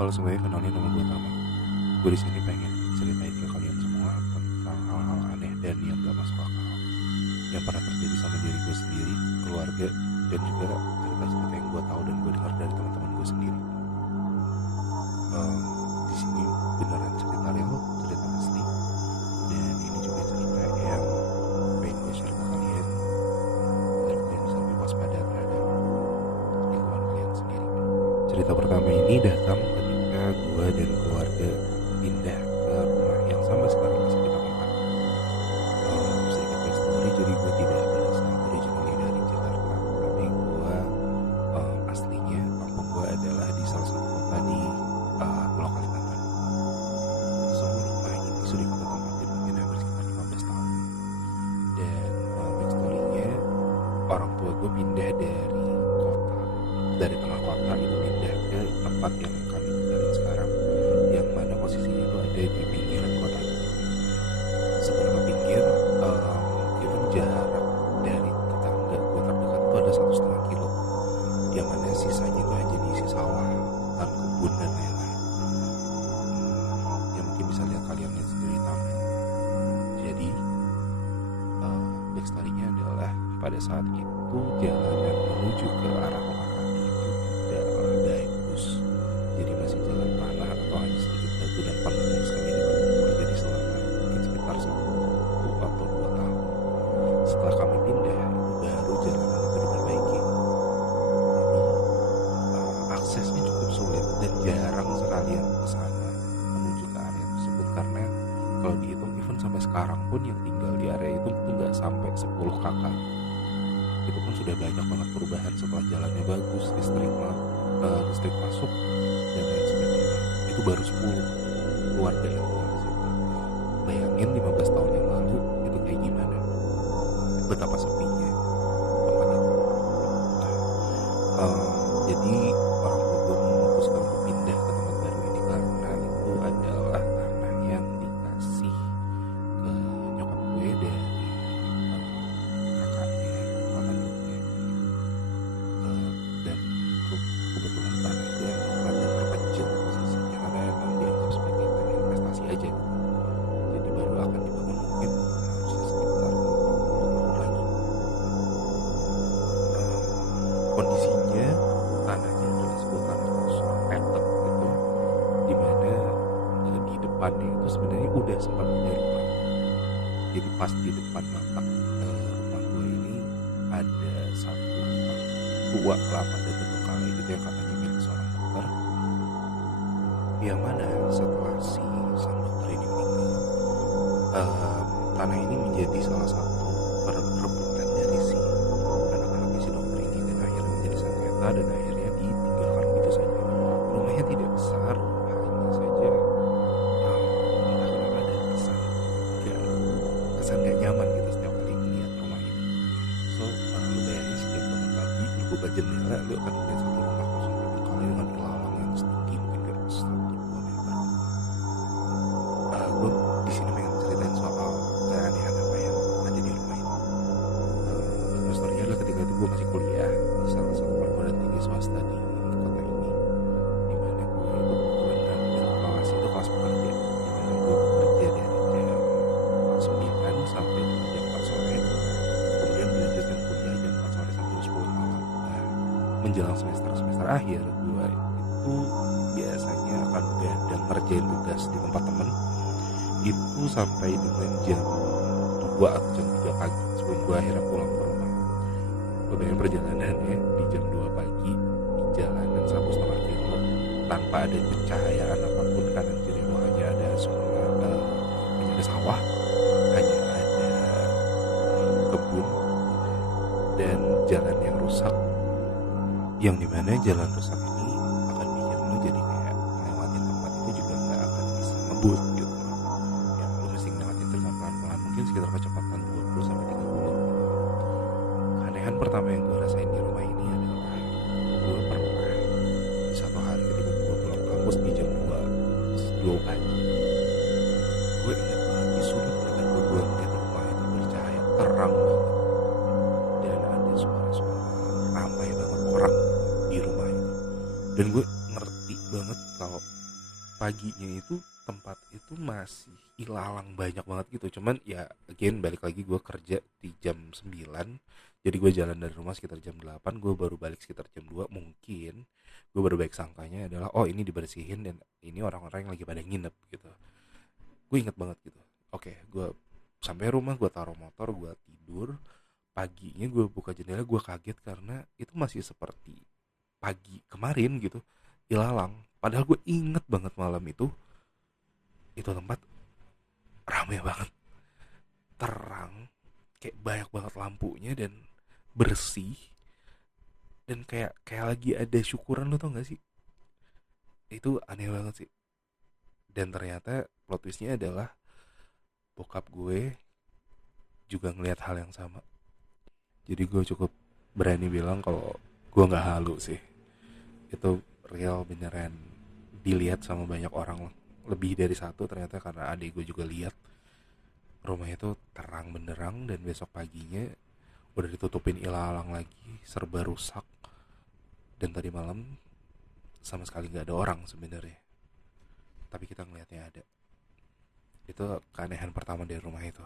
Halo semuanya, kenalin nama gue Tama. Gue di sini pengen ceritain ke kalian semua tentang hal-hal aneh dan yang gak masuk akal yang pernah terjadi sama diri gue sendiri, keluarga, dan juga cerita-cerita yang gue tahu dan gue dengar dari teman-teman gue sendiri. Em, di sini beneran cerita real, cerita asli, dan ini juga cerita yang pengen gue share ke kalian agar kalian bisa lebih waspada terhadap lingkungan kalian sendiri. Cerita pertama ini datang ketika gue dan keluarga pindah ke rumah yang sampai sekarang masih kita kontak. Sedikit backstory, jadi gue tidak berasal originally dari Jakarta, tapi gue aslinya kampung gue adalah di salah satu kota di Pulau Kalimantan. Semua rumah ini sudah kita tempatin mungkin hampir sekitar 15 tahun. Dan backstory-nya, orang tua gue pindah dari tengah kota itu pindah ke tempat yang kami tinggalin sekarang, yang mana posisinya itu ada di pinggiran kota itu. Seberapa pinggir, even jarak dari tetangga gue terdekat itu ada 1,5 kilo, yang mana sisanya itu hanya diisi sawah, hutan, kebun, dan lain-lain. Ya mungkin bisa kalian lihat sendiri thumbnail. Jadi backstory-nya adalah pada saat itu jalanan menuju ke arah rumah kami itu adalah bagus, jadi masih jalan tanah atau hanya sedikit batu dan penuh sekali di lumpur. Jadi selama mungkin sekitar 1 atau 2 tahun setelah kami pindah, itu baru jalanan itu diperbaiki. Jadi aksesnya cukup sulit dan jarang sekali yang ke sana menuju ke area tersebut, karena kalau dihitung even sampai sekarang pun yang tinggal di area itu nggak sampai 10 kakak. Itu pun sudah banyak banget perubahan setelah jalannya bagus, listrik masuk, dan lain sebagainya. Itu baru 10 keluarga yang tinggal di situ. Bayangin 15 tahun yang lalu itu kayak gimana, betapa sepinya tempat itu. Jadi orang tua gue memutuskan untuk pindah ke tempat baru ini karena itu adalah tanah yang dikasih ke nyokap gue dari kakaknya angkatan gue. Dan kebetulan tanah itu emang rada terpencil posisinya karena emang dianggap sebagai tanah investasi aja gitu. Jadi baru akan dibangun mungkin harusnya sekitar 20 tahun lagi. Kondisinya tanahnya adalah sebuah tanah kosong petek gitu, dimana di depannya itu sebenarnya udah sempat punya rumah. Jadi pas di depan mata rumah gue ini ada satu rumah tua lama dan terbengkalai gitu yang katanya milik seorang dokter, yang mana setelah si sang dokter ini meninggal, tanah ini menjadi salah satu perebutan dari si anak-anaknya si dokter ini, dan akhirnya menjadi sengketa dan akhirnya ditinggalkan begitu saja. Rumahnya tidak besar, hanya saja entah kenapa ada kesan gak nyaman gitu setiap kali melihat rumah ini. So lu bayangin setiap bangun pagi lu buka jendela, lu akan melihat satu rumah kosong terbengkalai dengan ilalang yang setinggi mungkin kayak 1-2 meter. Gue di sini pengen ceritain soal keanehan apa yang ada di rumah ini. Historinya adalah ketika itu gue masih kuliah di salah satu perguruan tinggi swasta di kota ini, dimana gue itu kebetulan ngambil kelas itu kelas pekerja, dimana gue bekerja dari jam 9 sampai dengan jam 4 sore, kemudian melanjutkan kuliah jam 4 sore sampai jam 10 malam. Nah, menjelang semester akhir, gue itu biasanya akan begadang ngerjain tugas di tempat temen itu sampai dengan jam 2 atau jam 3 pagi sebelum gue akhirnya pulang ke rumah. Kemudian perjalanannya di jam 2 pagi di jalanan 1,5 kilo tanpa ada pencahayaan apapun, kanan kiri itu hanya ada hanya ada sawah, hanya ada kebun dan jalan yang rusak, yang dimana jalan rusak ini akan bikin lo jadi kayak ngelewatin tempat itu juga nggak akan bisa ngebut gitu. Ya lo mesti ngelewatin dengan pelan-pelan, mungkin sekitar kecepatan 20 sampai 30 gitu. Keanehan pertama yang gue rasain di rumah ini adalah gue pernah di satu hari ketika gue pulang kampus di jam 2 pagi, gue ingat banget di sudut mata gue ngeliat rumah itu bercahaya terang banget dan ada suara-suara ramai banget orang di rumah itu, dan gue ngerti banget kalau paginya itu tempat itu masih ilalang banyak banget gitu. Cuman ya again balik lagi, gue kerja di jam 9, jadi gue jalan dari rumah sekitar jam 8, gue baru balik sekitar jam 2. Mungkin gue baru baik sangkanya adalah oh ini dibersihin dan ini orang-orang yang lagi pada nginep gitu. Gue inget banget gitu. Oke, gue sampai rumah, gue taruh motor, gue tidur. Paginya gue buka jendela, gue kaget karena itu masih seperti pagi kemarin gitu, ilalang. Padahal gue inget banget malam itu tempat rame banget, terang, kayak banyak banget lampunya dan bersih, dan kayak kayak lagi ada syukuran, lo tau gak sih? Itu aneh banget sih. Dan ternyata plot twistnya adalah bokap gue juga ngelihat hal yang sama. Jadi gue cukup berani bilang kalau gue nggak halu sih. Itu real, beneran dilihat sama banyak orang, lebih dari satu ternyata, karena adik gue juga lihat rumah itu terang benderang dan besok paginya udah ditutupin ilalang lagi, serba rusak, dan tadi malam sama sekali nggak ada orang sebenarnya, tapi kita ngelihatnya ada. Itu keanehan pertama dari rumah itu.